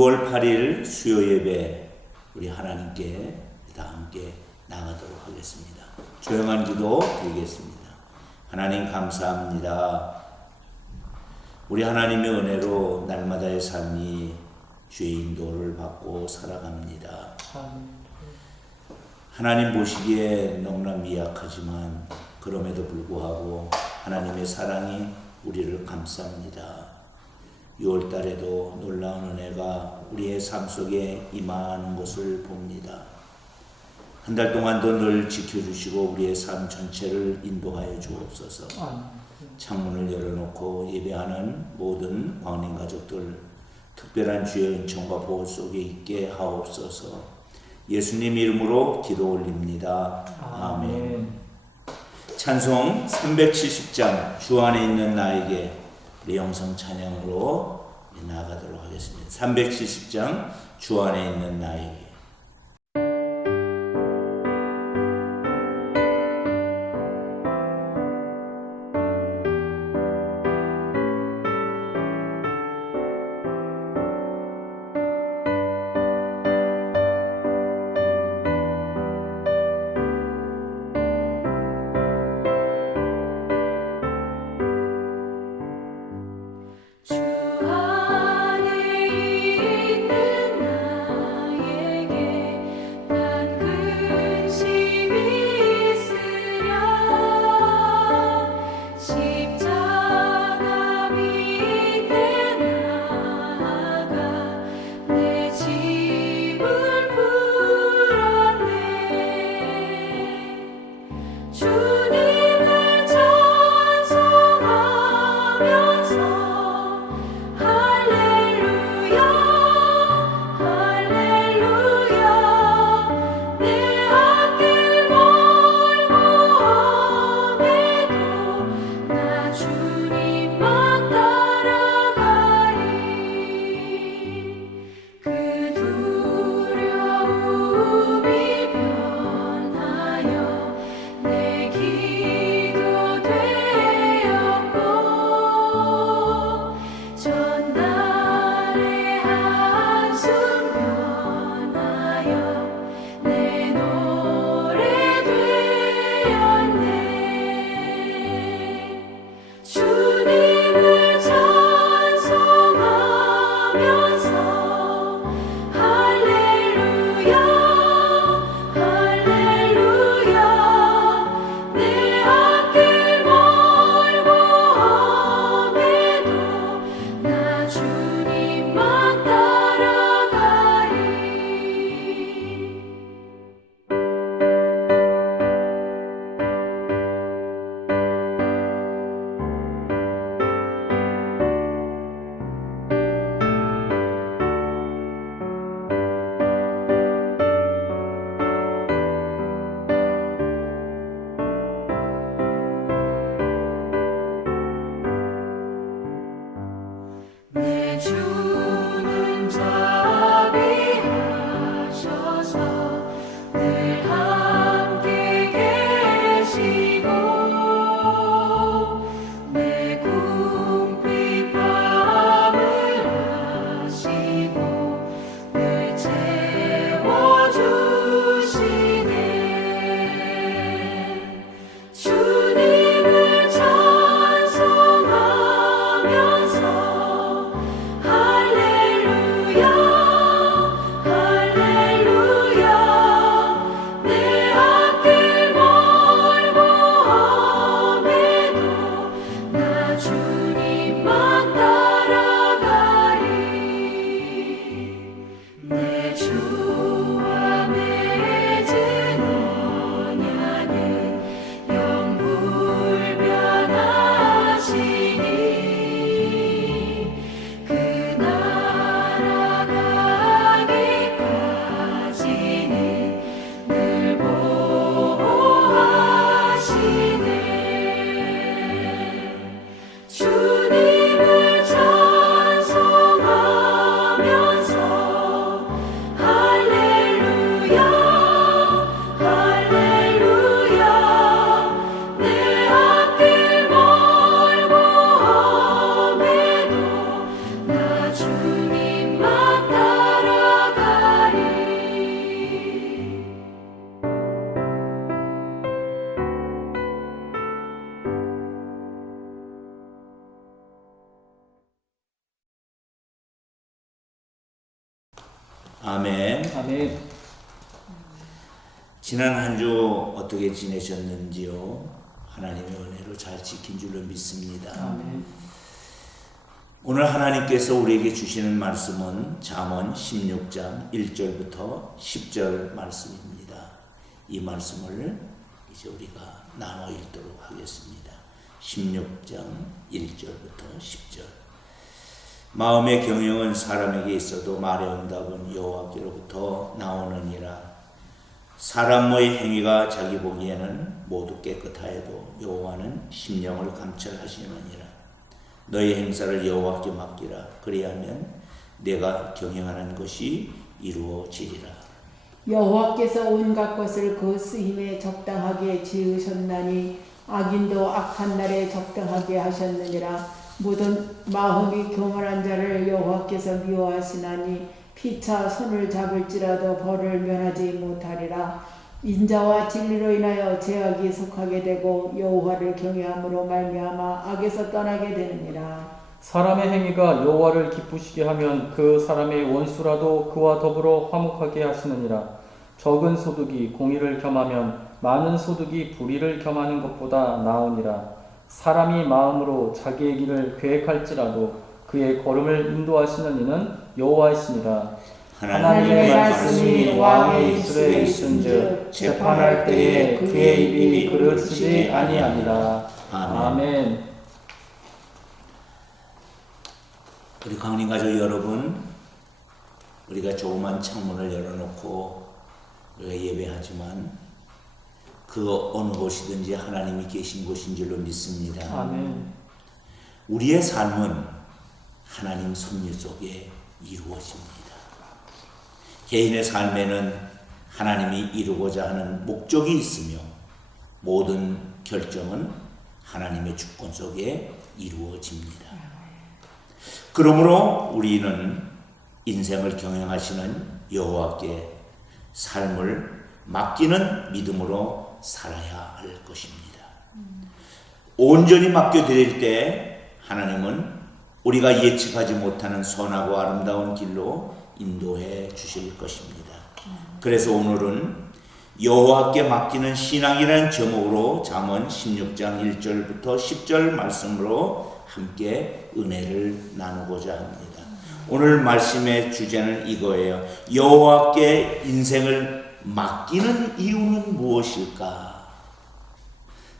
6월 8일 수요 예배 우리 하나님께 다 함께 나가도록 하겠습니다. 조용한 기도 드리겠습니다. 하나님 감사합니다. 우리 하나님의 은혜로 날마다의 삶이 주의 인도를 받고 살아갑니다. 하나님 보시기에 너무나 미약하지만 그럼에도 불구하고 하나님의 사랑이 우리를 감쌉니다. 6월 달에도 놀라운 은혜가 우리의 삶 속에 임하는 것을 봅니다. 한 달 동안도 늘 지켜주시고 우리의 삶 전체를 인도하여 주옵소서. 창문을 열어놓고 예배하는 모든 광림 가족들 특별한 주의 은총과 보호 속에 있게 하옵소서. 예수님 이름으로 기도 올립니다. 아멘. 찬송 370장 주 안에 있는 나에게 우리 영성 찬양으로 나아가도록 하겠습니다. 370장 주 안에 있는 나에게. 주 안에 있는 나에게 아멘. 아멘. 지난 한 주 어떻게 지내셨는지요? 하나님의 은혜로 잘 지킨 줄로 믿습니다. 아멘. 오늘 하나님께서 우리에게 주시는 말씀은 잠언 16장 1절부터 10절 말씀입니다. 이 말씀을 이제 우리가 나눠 읽도록 하겠습니다. 16장 1절부터 10절. 마음의 경영은 사람에게 있어도 말의 응답은 여호와께로부터 나오느니라. 사람의 행위가 자기 보기에는 모두 깨끗하여도 여호와는 심령을 감찰하시느니라. 너의 행사를 여호와께 맡기라. 그리하면 내가 경영하는 것이 이루어지리라. 여호와께서 온갖 것을 그 쓰임에 적당하게 지으셨나니 악인도 악한 날에 적당하게 하셨느니라. 모든 마음이 교만한 자를 여호와께서 미워하시나니 피차 손을 잡을지라도 벌을 면하지 못하리라. 인자와 진리로 인하여 죄악이 속하게 되고 여호와를 경외함으로 말미암아 악에서 떠나게 되느니라. 사람의 행위가 여호와를 기쁘시게 하면 그 사람의 원수라도 그와 더불어 화목하게 하시느니라. 적은 소득이 공의를 겸하면 많은 소득이 불의를 겸하는 것보다 나으니라. 사람이 마음으로 자기의 길을 계획할지라도 그의 걸음을 인도하시는 이는 여호와이시니라. 하나님의 말씀이 왕의 입술에 있은즉 재판할 때에 그의 입이 그르치지 아니하니라. 아멘. 우리 강림 가족 여러분, 우리가 조그만 창문을 열어놓고 우리가 예배하지만 그 어느 곳이든지 하나님이 계신 곳인 줄로 믿습니다. 아멘. 우리의 삶은 하나님 섭리 속에 이루어집니다. 개인의 삶에는 하나님이 이루고자 하는 목적이 있으며 모든 결정은 하나님의 주권 속에 이루어집니다. 그러므로 우리는 인생을 경영하시는 여호와께 삶을 맡기는 믿음으로 살아야 할 것입니다. 온전히 맡겨드릴 때 하나님은 우리가 예측하지 못하는 선하고 아름다운 길로 인도해 주실 것입니다. 그래서 오늘은 여호와께 맡기는 신앙이라는 제목으로 잠언 16장 1절부터 10절 말씀으로 함께 은혜를 나누고자 합니다. 오늘 말씀의 주제는 이거예요. 여호와께 인생을 맡기는 이유는 무엇일까?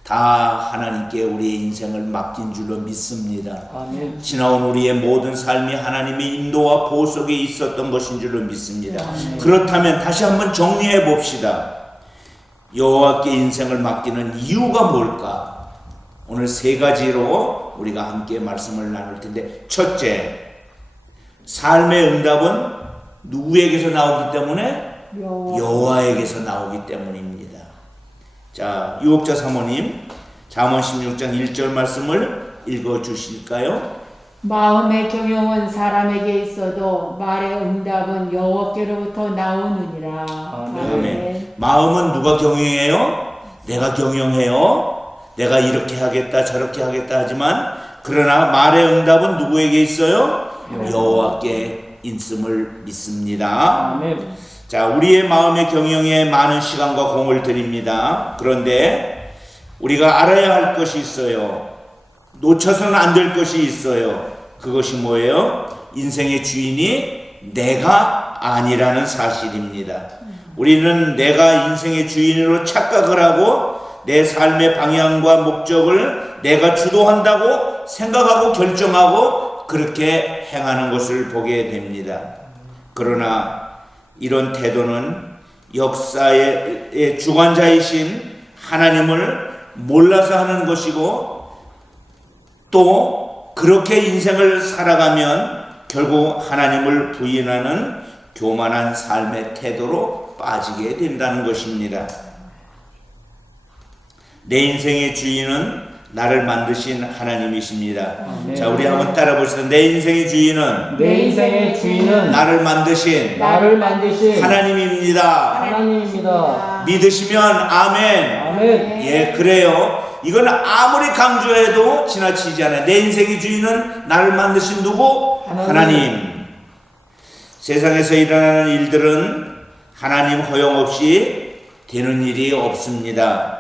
다 하나님께 우리의 인생을 맡긴 줄로 믿습니다. 아멘. 지나온 우리의 모든 삶이 하나님의 인도와 보호 속에 있었던 것인 줄로 믿습니다. 아멘. 그렇다면 다시 한번 정리해 봅시다. 여호와께 인생을 맡기는 이유가 뭘까? 오늘 세 가지로 우리가 함께 말씀을 나눌 텐데, 첫째, 삶의 응답은 누구에게서 나오기 때문에? 여호와에게서 나오기 때문입니다. 자, 유혹자 사모님, 잠언 16장 1절 말씀을 읽어 주실까요? 마음의 경영은 사람에게 있어도 말의 응답은 여호와께로부터 나오느니라. 아멘. 마음은 누가 경영해요? 내가 경영해요. 내가 이렇게 하겠다 저렇게 하겠다 하지만 그러나 말의 응답은 누구에게 있어요? 여호와께 있음을 믿습니다. 아멘. 자, 우리의 마음의 경영에 많은 시간과 공을 들입니다. 그런데 우리가 알아야 할 것이 있어요. 놓쳐서는 안 될 것이 있어요. 그것이 뭐예요? 인생의 주인이 내가 아니라는 사실입니다. 우리는 내가 인생의 주인으로 착각을 하고 내 삶의 방향과 목적을 내가 주도한다고 생각하고 결정하고 그렇게 행하는 것을 보게 됩니다. 그러나 이런 태도는 역사의 주관자이신 하나님을 몰라서 하는 것이고, 또 그렇게 인생을 살아가면 결국 하나님을 부인하는 교만한 삶의 태도로 빠지게 된다는 것입니다. 내 인생의 주인은 나를 만드신 하나님이십니다. 네. 자, 우리 한번 따라 봅시다. 내 인생의 주인은 나를 만드신 하나님입니다. 하나님입니다. 믿으시면 아멘. 아멘. 예, 그래요. 이건 아무리 강조해도 지나치지 않아요. 내 인생의 주인은 나를 만드신 누구? 하나님. 세상에서 일어나는 일들은 하나님 허용 없이 되는 일이 없습니다.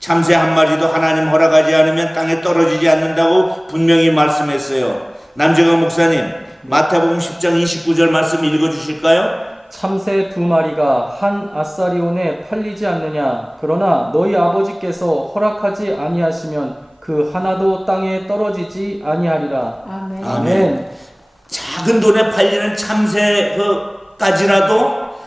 참새 한 마리도 하나님 허락하지 않으면 땅에 떨어지지 않는다고 분명히 말씀했어요. 남재건 목사님, 마태복음 10장 29절 말씀 읽어주실까요? 참새 2마리가 한 아사리온에 팔리지 않느냐? 그러나 너희 아버지께서 허락하지 아니하시면 그 하나도 땅에 떨어지지 아니하리라. 아멘. 아멘. 작은 돈에 팔리는 참새까지라도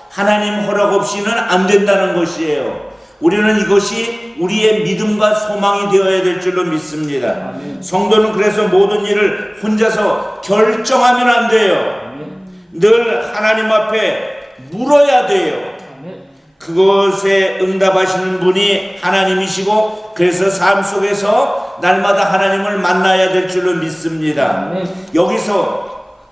하나님 허락 없이는 안 된다는 것이에요. 우리는 이것이 우리의 믿음과 소망이 되어야 될 줄로 믿습니다. 아멘. 성도는 그래서 모든 일을 혼자서 결정하면 안 돼요. 아멘. 늘 하나님 앞에 물어야 돼요. 아멘. 그것에 응답하시는 분이 하나님이시고, 그래서 삶 속에서 날마다 하나님을 만나야 될 줄로 믿습니다. 아멘. 여기서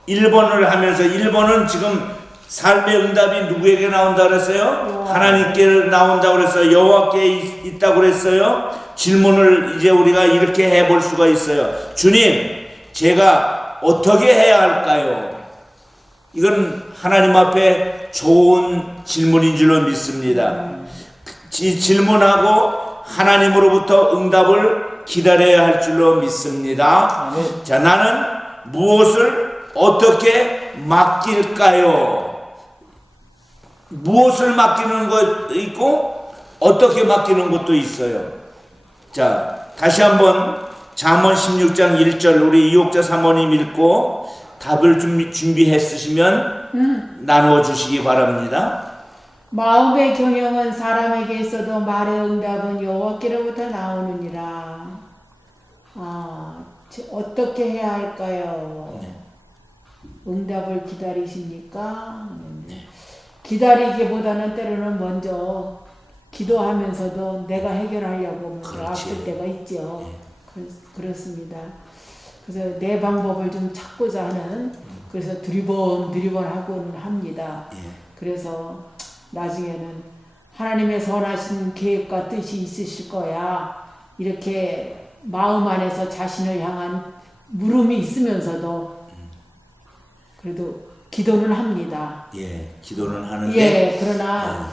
1번을 하면서 1번은 지금 삶의 응답이 누구에게 나온다 그랬어요? 하나님께 나온다 그랬어요. 여호와께 있다고 그랬어요. 질문을 이제 우리가 이렇게 해볼 수가 있어요. 주님, 제가 어떻게 해야 할까요? 이건 하나님 앞에 좋은 질문인 줄로 믿습니다. 질문하고 하나님으로부터 응답을 기다려야 할 줄로 믿습니다. 아멘. 자, 나는 무엇을 어떻게 맡길까요? 무엇을 맡기는 것도 있고 어떻게 맡기는 것도 있어요. 자, 다시 한번 잠언 16장 1절 우리 이옥자 사모님 읽고 답을 준비했으시면 나누어 주시기 바랍니다. 마음의 경영은 사람에게 있어도 말의 응답은 여호와께로부터 나오느니라. 어떻게 해야 할까요? 네. 응답을 기다리십니까? 기다리기보다는 때로는 먼저 기도하면서도 내가 해결하려고 먼저 그렇지. 앞설 때가 있죠. 그렇습니다. 그래서 내 방법을 좀 찾고자 하는, 그래서 두리번 하곤 합니다. 그래서 나중에는 하나님의 선하신 계획과 뜻이 있으실 거야, 이렇게 마음 안에서 자신을 향한 물음이 있으면서도 그래도 기도는 합니다. 예, 기도는 하는데. 그러나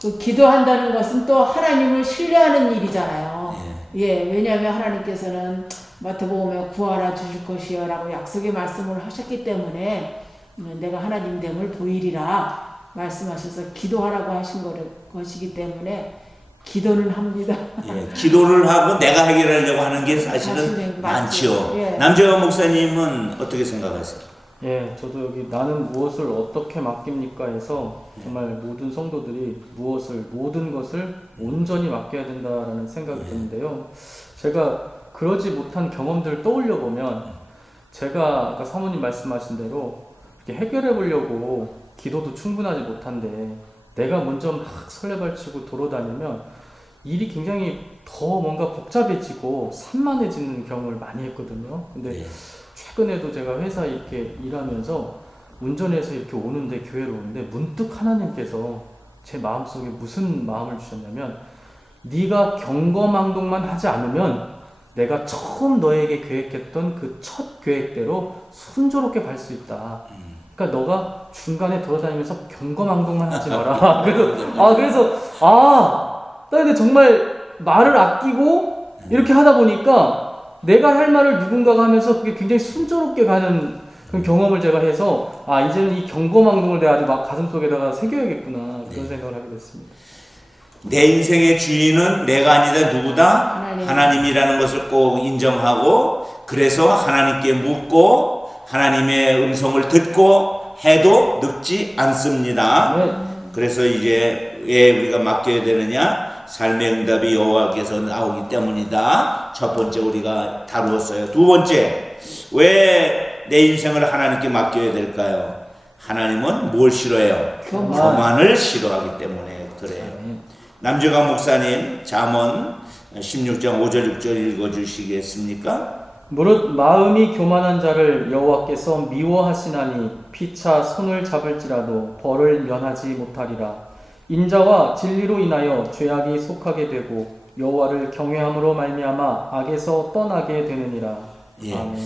그 기도한다는 것은 또 하나님을 신뢰하는 일이잖아요. 왜냐하면 하나님께서는 마태복음에 구하라 주실 것이요 라고 약속의 말씀을 하셨기 때문에 내가 하나님 됨을 보이리라 말씀하셔서 기도하라고 하신 것이기 때문에 기도는 합니다. 기도를 하고 내가 해결하려고 하는 게 사실은 많죠. 남재원 목사님은 어떻게 생각하세요? 저도 여기 나는 무엇을 어떻게 맡깁니까 해서 정말 모든 성도들이 모든 것을 온전히 맡겨야 된다라는 생각이 드는데요. 제가 그러지 못한 경험들을 떠올려 보면, 제가 아까 사모님 말씀하신 대로 이렇게 해결해 보려고 기도도 충분하지 못한데 내가 먼저 막 설레발치고 돌아다니면 일이 굉장히 더 뭔가 복잡해지고 산만해지는 경험을 많이 했거든요. 근데 최근에도 제가 회사에 이렇게 일하면서 운전해서 이렇게 오는데, 교회로 오는데 문득 하나님께서 제 마음속에 무슨 마음을 주셨냐면, 네가 경거망동만 하지 않으면 내가 처음 너에게 계획했던 그 첫 계획대로 순조롭게 갈 수 있다. 그러니까 너가 중간에 돌아다니면서 경거망동만 하지 마라. 그래서 나 근데 정말 말을 아끼고 이렇게 하다 보니까 내가 할 말을 누군가가 하면서 그게 굉장히 순조롭게 가는 그런 경험을 제가 해서, 이제는 이 경거망동을 내가 아주 막 가슴속에다가 새겨야겠구나, 그런 생각을 하게 됐습니다. 내 인생의 주인은 내가 아니다, 누구다? 하나님이라는 것을 꼭 인정하고, 그래서 하나님께 묻고 하나님의 음성을 듣고 해도 늙지 않습니다. 그래서 이제 왜 우리가 맡겨야 되느냐? 삶의 응답이 여호와께서 나오기 때문이다. 첫 번째 우리가 다루었어요. 두 번째, 왜 내 인생을 하나님께 맡겨야 될까요? 하나님은 뭘 싫어해요? 교만을 싫어하기 때문에 그래요. 남재관 목사님 잠언 16장 5절 6절 읽어주시겠습니까? 무릇 마음이 교만한 자를 여호와께서 미워하시나니 피차 손을 잡을지라도 벌을 면하지 못하리라. 인자와 진리로 인하여 죄악이 속하게 되고 여호와를 경외함으로 말미암아 악에서 떠나게 되느니라. 아멘.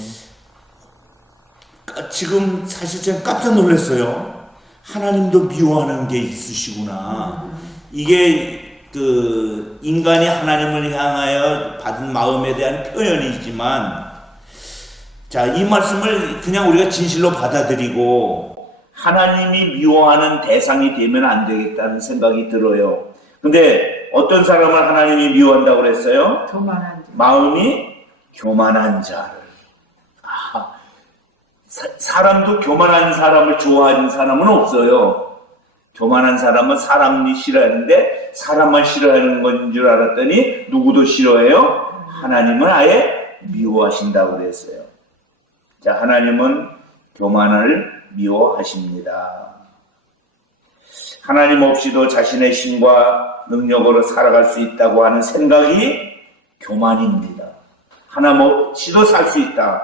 지금 사실 제가 깜짝 놀랐어요. 하나님도 미워하는 게 있으시구나. 이게 그 인간이 하나님을 향하여 받은 마음에 대한 표현이지만, 자, 이 말씀을 그냥 우리가 진실로 받아들이고 하나님이 미워하는 대상이 되면 안 되겠다는 생각이 들어요. 근데 어떤 사람을 하나님이 미워한다고 그랬어요? 교만한 자. 마음이 교만한 자를. 사람도 교만한 사람을 좋아하는 사람은 없어요. 교만한 사람은 사람이 싫어하는데 사람만 싫어하는 건 줄 알았더니 누구도 싫어해요? 하나님은 아예 미워하신다고 그랬어요. 자, 하나님은 교만을 미워하십니다. 하나님 없이도 자신의 힘과 능력으로 살아갈 수 있다고 하는 생각이 교만입니다. 하나님 없이도 살 수 있다.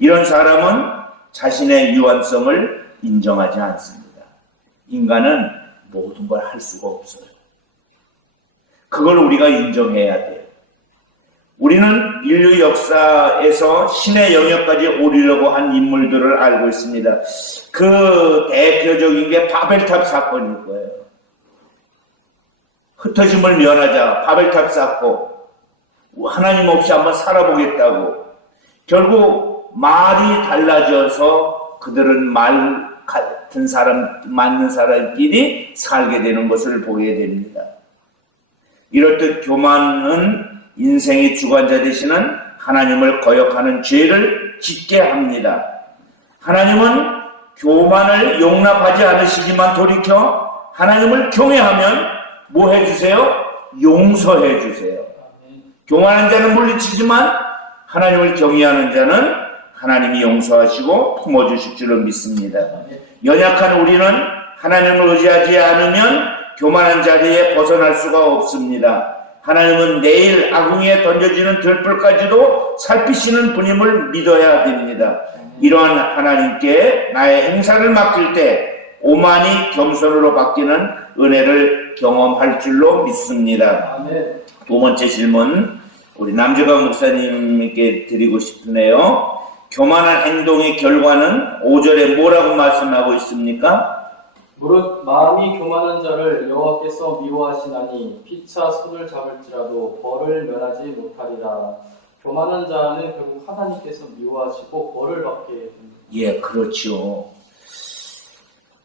이런 사람은 자신의 유한성을 인정하지 않습니다. 인간은 모든 걸 할 수가 없어요. 그걸 우리가 인정해야 돼요. 우리는 인류 역사에서 신의 영역까지 오르려고 한 인물들을 알고 있습니다. 그 대표적인 게 바벨탑 사건일 거예요. 흩어짐을 면하자, 바벨탑 쌓고 하나님 없이 한번 살아보겠다고. 결국 말이 달라져서 그들은 말 같은 사람, 맞는 사람끼리 살게 되는 것을 보게 됩니다. 이렇듯 교만은 인생의 주관자 되시는 하나님을 거역하는 죄를 짓게 합니다. 하나님은 교만을 용납하지 않으시지만 돌이켜 하나님을 경외하면 뭐 해주세요? 용서해 주세요. 교만한 자는 물리치지만 하나님을 경외하는 자는 하나님이 용서하시고 품어주실 줄을 믿습니다. 연약한 우리는 하나님을 의지하지 않으면 교만한 자리에 벗어날 수가 없습니다. 하나님은 내일 아궁이에 던져지는 들불까지도 살피시는 분임을 믿어야 됩니다. 이러한 하나님께 나의 행사를 맡길 때 오만이 겸손으로 바뀌는 은혜를 경험할 줄로 믿습니다. 두 번째 질문, 우리 남재광 목사님께 드리고 싶으네요. 교만한 행동의 결과는 5절에 뭐라고 말씀하고 있습니까? 무릇 마음이 교만한 자를 여호와께서 미워하시나니 피차 손을 잡을지라도 벌을 면하지 못하리라. 교만한 자는 결국 하나님께서 미워하시고 벌을 받게 됩니다. 예, 그렇죠.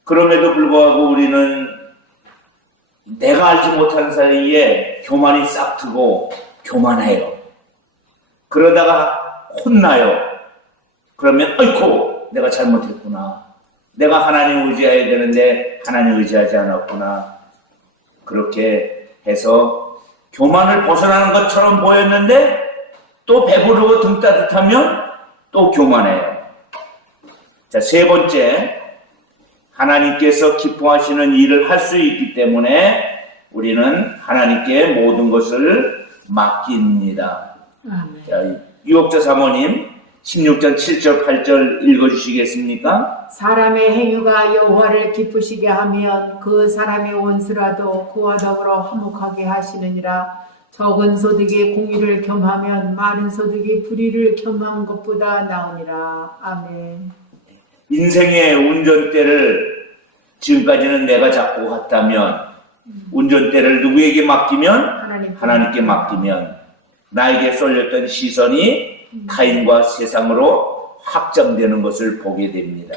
그럼에도 불구하고 우리는 내가 알지 못하는 사이에 교만이 싹 트고 교만해요. 그러다가 혼나요. 그러면 어이쿠 내가 잘못했구나. 내가 하나님 의지해야 되는데 하나님 의지하지 않았구나. 그렇게 해서 교만을 벗어나는 것처럼 보였는데 또 배부르고 등 따뜻하면 또 교만해요. 자, 세 번째, 하나님께서 기뻐하시는 일을 할 수 있기 때문에 우리는 하나님께 모든 것을 맡깁니다. 자, 유옥자 사모님 16장 7절 8절 읽어주시겠습니까? 사람의 행위가 여호와를 기쁘시게 하면 그 사람의 원수라도 그와 더불어 화목하게 하시느니라. 적은 소득이 공의를 겸하면 많은 소득이 불의를 겸하는 것보다 나으니라. 아멘. 인생의 운전대를 지금까지는 내가 잡고 갔다면 운전대를 누구에게 맡기면? 하나님께 맡기면 나에게 쏠렸던 시선이 타인과 세상으로 확장되는 것을 보게 됩니다.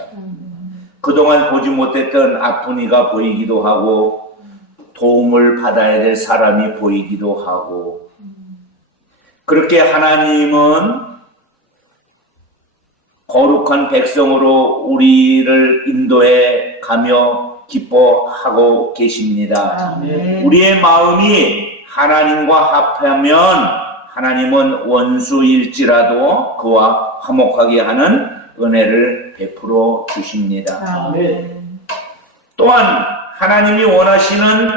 그동안 보지 못했던 아픈 이가 보이기도 하고 도움을 받아야 될 사람이 보이기도 하고, 그렇게 하나님은 거룩한 백성으로 우리를 인도해 가며 기뻐하고 계십니다. 아멘. 우리의 마음이 하나님과 합하면 하나님은 원수일지라도 그와 화목하게 하는 은혜를 베풀어 주십니다. 아멘. 또한 하나님이 원하시는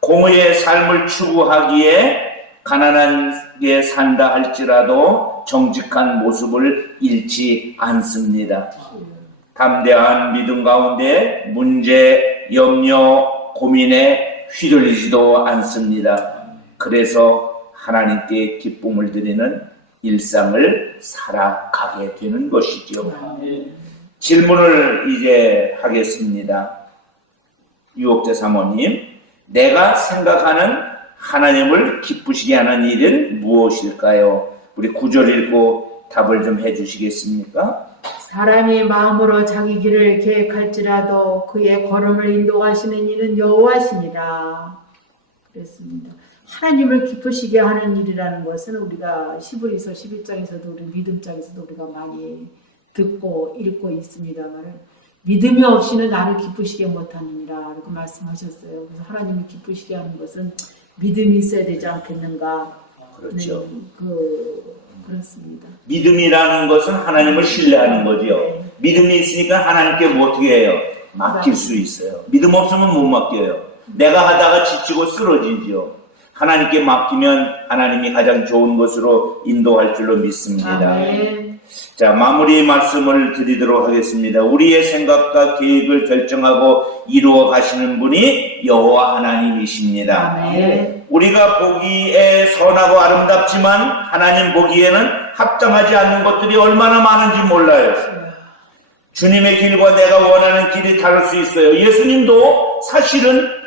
공의의 삶을 추구하기에 가난하게 산다 할지라도 정직한 모습을 잃지 않습니다. 담대한 믿음 가운데 문제, 염려, 고민에 휘둘리지도 않습니다. 그래서 하나님께 기쁨을 드리는 일상을 살아가게 되는 것이죠. 질문을 이제 하겠습니다. 유혹자 사모님, 내가 생각하는 하나님을 기쁘시게 하는 일은 무엇일까요? 우리 구절 읽고 답을 좀 해주시겠습니까? 사람이 마음으로 자기 길을 계획할지라도 그의 걸음을 인도하시는 이는 여호와시니라. 그랬습니다. 하나님을 기쁘시게 하는 일이라는 것은 우리가 시브리서 11장에서도 우리 믿음장에서도 우리가 많이 듣고 읽고 있습니다만 믿음이 없이는 나를 기쁘시게 못하느니라 이렇게 말씀하셨어요. 그래서 하나님을 기쁘시게 하는 것은 믿음이 있어야 되지 않겠는가. 그렇죠. 그렇습니다. 믿음이라는 것은 하나님을 신뢰하는 거죠. 믿음이 있으니까 하나님께 뭐 어떻게 해요? 맡길 수 있어요. 믿음 없으면 못 맡겨요. 내가 하다가 지치고 쓰러지죠. 하나님께 맡기면 하나님이 가장 좋은 것으로 인도할 줄로 믿습니다. 아멘. 자, 마무리 말씀을 드리도록 하겠습니다. 우리의 생각과 계획을 결정하고 이루어 가시는 분이 여호와 하나님이십니다. 아멘. 우리가 보기에 선하고 아름답지만 하나님 보기에는 합당하지 않는 것들이 얼마나 많은지 몰라요. 주님의 길과 내가 원하는 길이 다를 수 있어요. 예수님도 사실은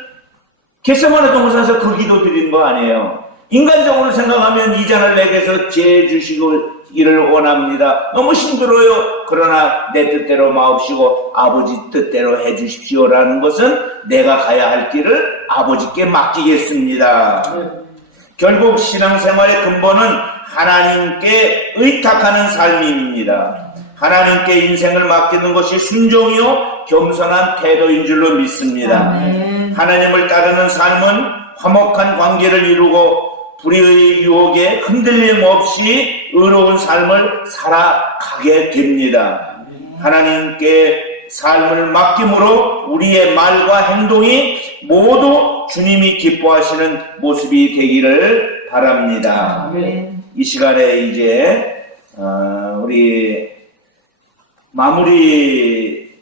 겟세마네 동산에서 그 기도 드린 거 아니에요. 인간적으로 생각하면 이 잔을 내게서 제해 주시기를 원합니다. 너무 힘들어요. 그러나 내 뜻대로 마옵시고 아버지 뜻대로 해 주십시오라는 것은 내가 가야 할 길을 아버지께 맡기겠습니다. 결국 신앙생활의 근본은 하나님께 의탁하는 삶입니다. 하나님께 인생을 맡기는 것이 순종이요 겸손한 태도인 줄로 믿습니다. 아멘. 하나님을 따르는 삶은 화목한 관계를 이루고 불의의 유혹에 흔들림 없이 의로운 삶을 살아가게 됩니다. 하나님께 삶을 맡김으로 우리의 말과 행동이 모두 주님이 기뻐하시는 모습이 되기를 바랍니다. 아멘. 이 시간에 이제 우리 마무리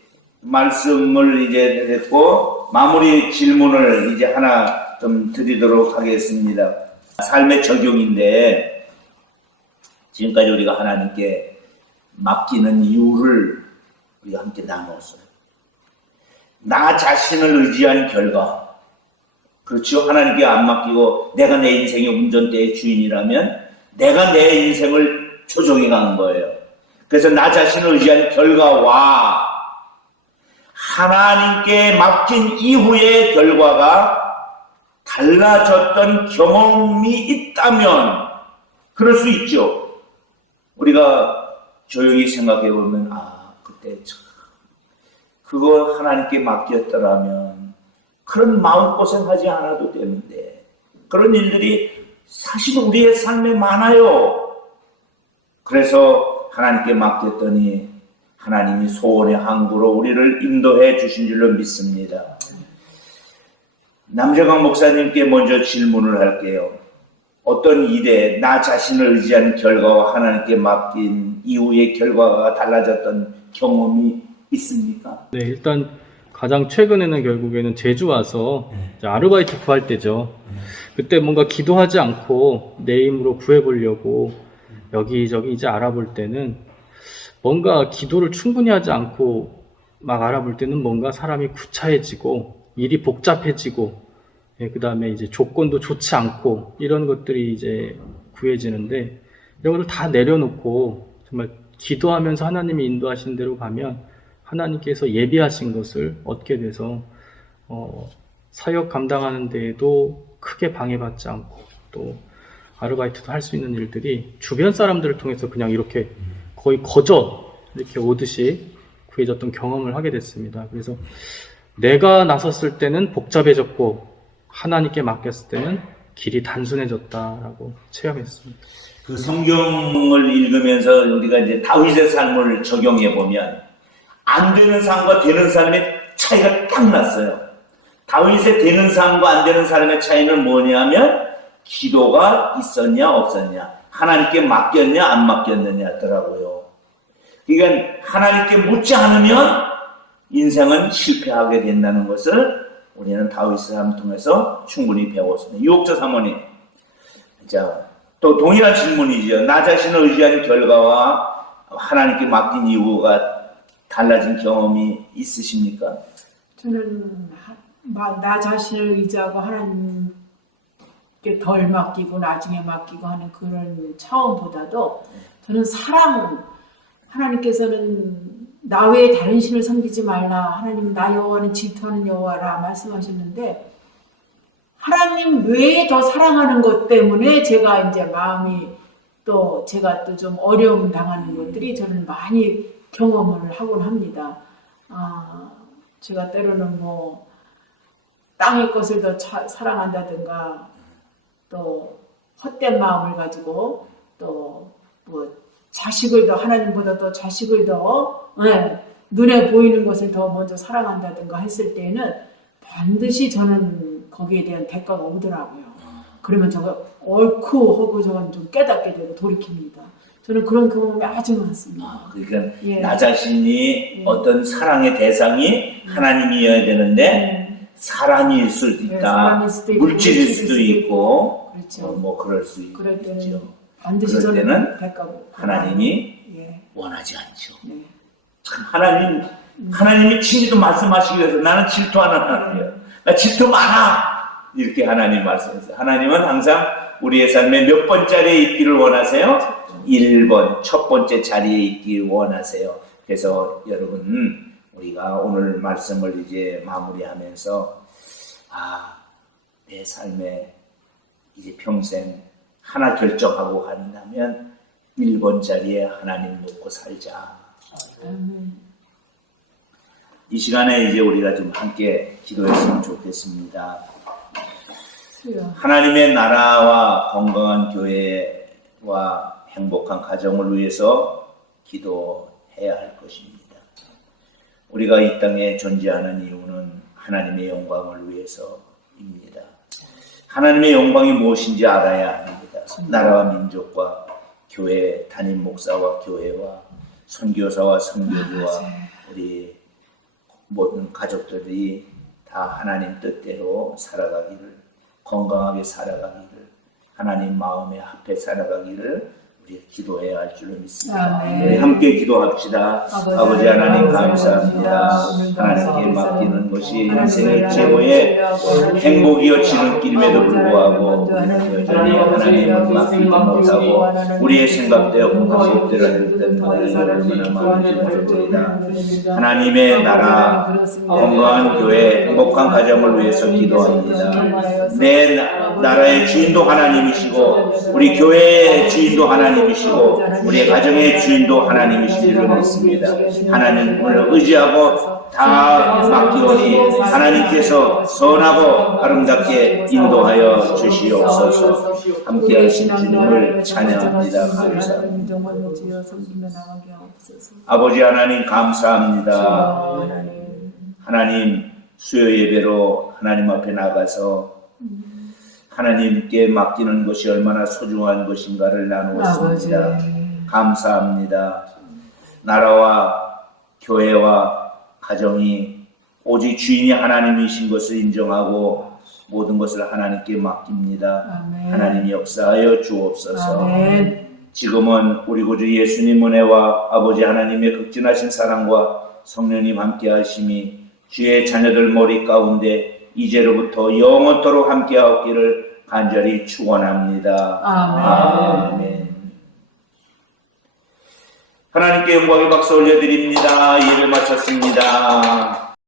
말씀을 이제 했고 마무리 질문을 이제 하나 좀 드리도록 하겠습니다. 삶의 적용인데 지금까지 우리가 하나님께 맡기는 이유를 우리가 함께 나눴어요. 나 자신을 의지한 결과, 그렇죠? 하나님께 안 맡기고 내가 내 인생의 운전대의 주인이라면 내가 내 인생을 조종해 가는 거예요. 그래서 나 자신을 의지한 결과와 하나님께 맡긴 이후의 결과가 달라졌던 경험이 있다면 그럴 수 있죠. 우리가 조용히 생각해 보면 그때 참 그거 하나님께 맡겼더라면 그런 마음고생하지 않아도 되는데 그런 일들이 사실 우리의 삶에 많아요. 그래서 하나님께 맡겼더니 하나님이 소원의 항구로 우리를 인도해 주신 줄로 믿습니다. 남재광 목사님께 먼저 질문을 할게요. 어떤 일에 나 자신을 의지한 결과와 하나님께 맡긴 이후의 결과가 달라졌던 경험이 있습니까? 네, 일단 가장 최근에는 결국에는 제주 와서 이제 아르바이트 구할 때죠. 그때 뭔가 기도하지 않고 내 힘으로 구해보려고 여기저기 이제 알아볼 때는 뭔가 기도를 충분히 하지 않고 막 알아볼 때는 뭔가 사람이 구차해지고 일이 복잡해지고 그 다음에 이제 조건도 좋지 않고 이런 것들이 이제 구해지는데 이런 것을 다 내려놓고 정말 기도하면서 하나님이 인도하신 대로 가면 하나님께서 예비하신 것을 얻게 돼서 사역 감당하는 데에도 크게 방해받지 않고 또 아르바이트도 할 수 있는 일들이 주변 사람들을 통해서 그냥 이렇게 거의 거저 이렇게 오듯이 구해졌던 경험을 하게 됐습니다. 그래서 내가 나섰을 때는 복잡해졌고 하나님께 맡겼을 때는 길이 단순해졌다라고 체험했습니다. 그 성경을 읽으면서 우리가 이제 다윗의 삶을 적용해 보면 안 되는 삶과 되는 삶의 차이가 딱 났어요. 다윗의 되는 삶과 안 되는 삶의 차이는 뭐냐면 기도가 있었냐 없었냐, 하나님께 맡겼냐 안 맡겼느냐더라고요. 그러니까 하나님께 묻지 않으면 인생은 실패하게 된다는 것을 우리는 다윗의 삶을 통해서 충분히 배웠습니다. 유혹자 사모님, 자, 또 동일한 질문이죠. 나 자신을 의지한 결과와 하나님께 맡긴 이유가 달라진 경험이 있으십니까? 저는 나 자신을 의지하고 하나님께 덜 맡기고 나중에 맡기고 하는 그런 차원보다도 저는 하나님께서는 나 외에 다른 신을 섬기지 말라. 하나님 나 여호와는 질투하는 여호와라 말씀하셨는데 하나님 외에 더 사랑하는 것 때문에 제가 이제 마음이 또 제가 또 좀 어려움 당하는 것들이 저는 많이 경험을 하곤 합니다. 제가 때로는 뭐 땅의 것을 더 사랑한다든가 또 헛된 마음을 가지고 또 뭐 자식을 더 하나님보다 더 자식을 더 눈에 보이는 것을 더 먼저 사랑한다든가 했을 때에는 반드시 저는 거기에 대한 대가가 오더라고요. 그러면 저거 옳고 하고 저건 좀 깨닫게 되고 돌이킵니다. 저는 그런 경험이 아주 많습니다. 그러니까 예. 나 자신이 어떤 사랑의 대상이 하나님이어야 되는데 사람일 수도 있다. 사람일 수도 있고, 물질일 수도 있고 그렇죠. 뭐 그럴 수 그럴 때는 있죠. 반드시 그럴 저는 때는 대가가 하나님이 예. 원하지 않죠. 네. 참 하나님이 친히도 말씀하시기 위해서 나는 질투하는 하나님이에요. 나 질투 많아. 이렇게 하나님 말씀하세요. 하나님은 항상 우리의 삶에 몇 번 자리에 있기를 원하세요? 1번, 첫 번째 자리에 있기를 원하세요. 그래서 여러분, 우리가 오늘 말씀을 이제 마무리하면서, 내 삶에 이제 평생 하나 결정하고 간다면 1번 자리에 하나님 놓고 살자. 이 시간에 이제 우리가 좀 함께 기도했으면 좋겠습니다. 하나님의 나라와 건강한 교회와 행복한 가정을 위해서 기도해야 할 것입니다. 우리가 이 땅에 존재하는 이유는 하나님의 영광을 위해서입니다. 하나님의 영광이 무엇인지 알아야 합니다. 나라와 민족과 교회, 담임 목사와 교회와 선교사와 선교주와 우리 모든 가족들이 다 하나님 뜻대로 살아가기를, 건강하게 살아가기를, 하나님 마음에 합해 살아가기를 우리 기도해야 할 줄로 믿습니다. 우리 함께 기도합시다. 아버지 하나님 감사합니다. 하나님께 맡기는 것이 인생의 최고의 행복이요 지름길임에도 불구하고 우리는 여전히 하나님을 맡기지 못하고 우리의 생각대로 공식대로 했던 것을 얼마나 마음이 무섭습니다. 하나님의 나라, 건강한 교회, 행복한 가정을 위해서 기도합니다. 내 나라의 주인도 하나님이시고 우리 교회의 주인도 하나님이시고 우리의 가정의 주인도 하나님이신 줄로 믿습니다. 하나님을 의지하고 다 맡기오니 하나님께서 선하고 아름답게 인도하여 주시옵소서. 함께 하신 주님을 찬양합니다. 감사합니다. 아버지 하나님 감사합니다. 하나님 수요 예배로 하나님 앞에 나가서 하나님께 맡기는 것이 얼마나 소중한 것인가를 나누었습니다. 감사합니다. 나라와 교회와 가정이 오직 주인이 하나님이신 것을 인정하고 모든 것을 하나님께 맡깁니다. 하나님 역사하여 주옵소서. 지금은 우리 구주 예수님 은혜와 아버지 하나님의 극진하신 사랑과 성령님 함께 하심이 주의 자녀들 머리 가운데 이제로부터 영원토록 함께하기를 간절히 축원합니다. 아멘. 하나님께 영광의 박수 올려드립니다. 예를 마쳤습니다.